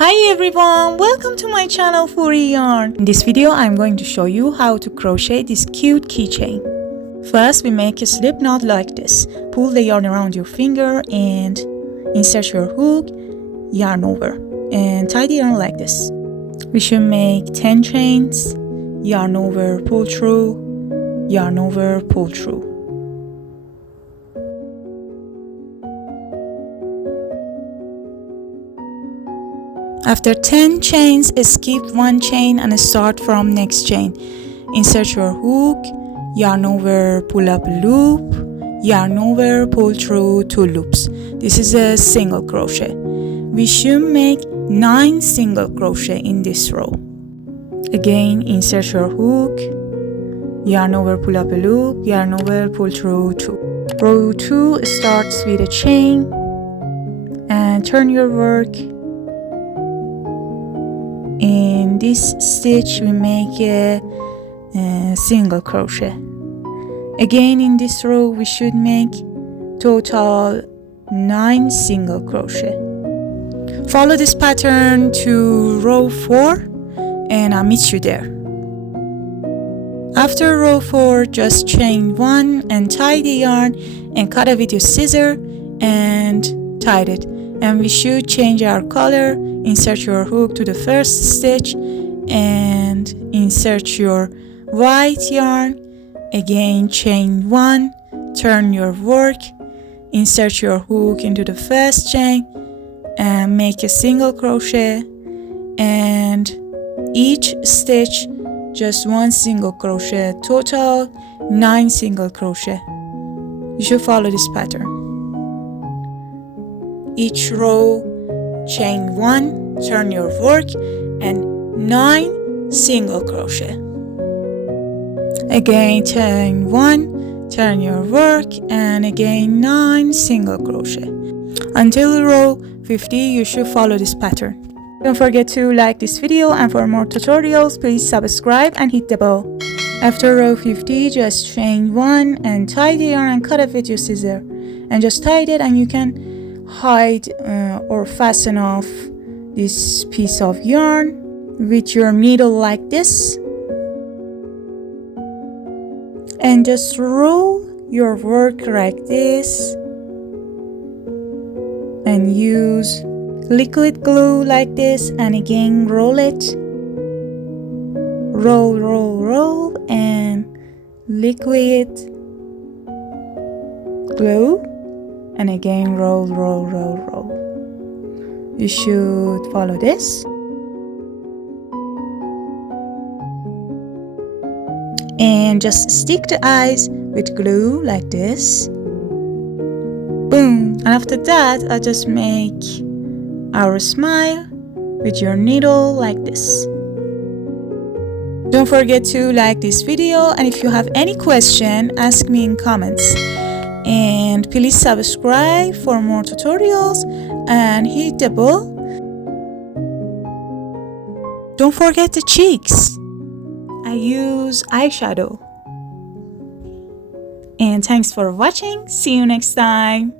Hi everyone, welcome to my channel Furi Yarn. In this video I'm going to show you how to crochet this cute keychain. First we make a slip knot like this. Pull the yarn around your finger and insert your hook, yarn over and tie the yarn like this. We should make 10 chains, yarn over, pull through, yarn over, pull through. After 10 chains, skip one chain and start from next chain. Insert your hook, yarn over, pull up loop, yarn over, pull through 2 loops. This is a single crochet. We should make 9 single crochet in this row. Again, insert your hook, yarn over, pull up a loop, yarn over, pull through 2. Row 2 starts with a chain and turn your work. In this stitch we make a single crochet. Again in this row we should make total 9 single crochet. Follow this pattern to row 4 and I'll meet you there. After row 4 just chain 1 and tie the yarn and cut it with your scissor and tie it. And we should change our color. Insert your hook to the first stitch and insert your white yarn. Again chain 1, turn your work, insert your hook into the first chain and make a single crochet, and each stitch just 1 single crochet, total 9 single crochet. You should follow this pattern. Each row chain 1, turn your work and 9 single crochet. Again chain 1, turn your work and again 9 single crochet. Until row 50 you should follow this pattern. Don't forget to like this video, and for more tutorials please subscribe and hit the bell. After row 50 just chain 1 and tie the yarn and cut it with your scissor. And just tie it and you can hide or fasten off this piece of yarn with your needle like this, and just roll your work like this and use liquid glue like this, and again roll it, roll and liquid glue, and again roll. You should follow this. And just stick the eyes with glue like this. Boom. And after that, I just make our smile with your needle like this. Don't forget to like this video, and if you have any question, ask me in comments. And please subscribe for more tutorials and hit the bell. Don't forget the cheeks. I use eyeshadow. And thanks for watching. See you next time.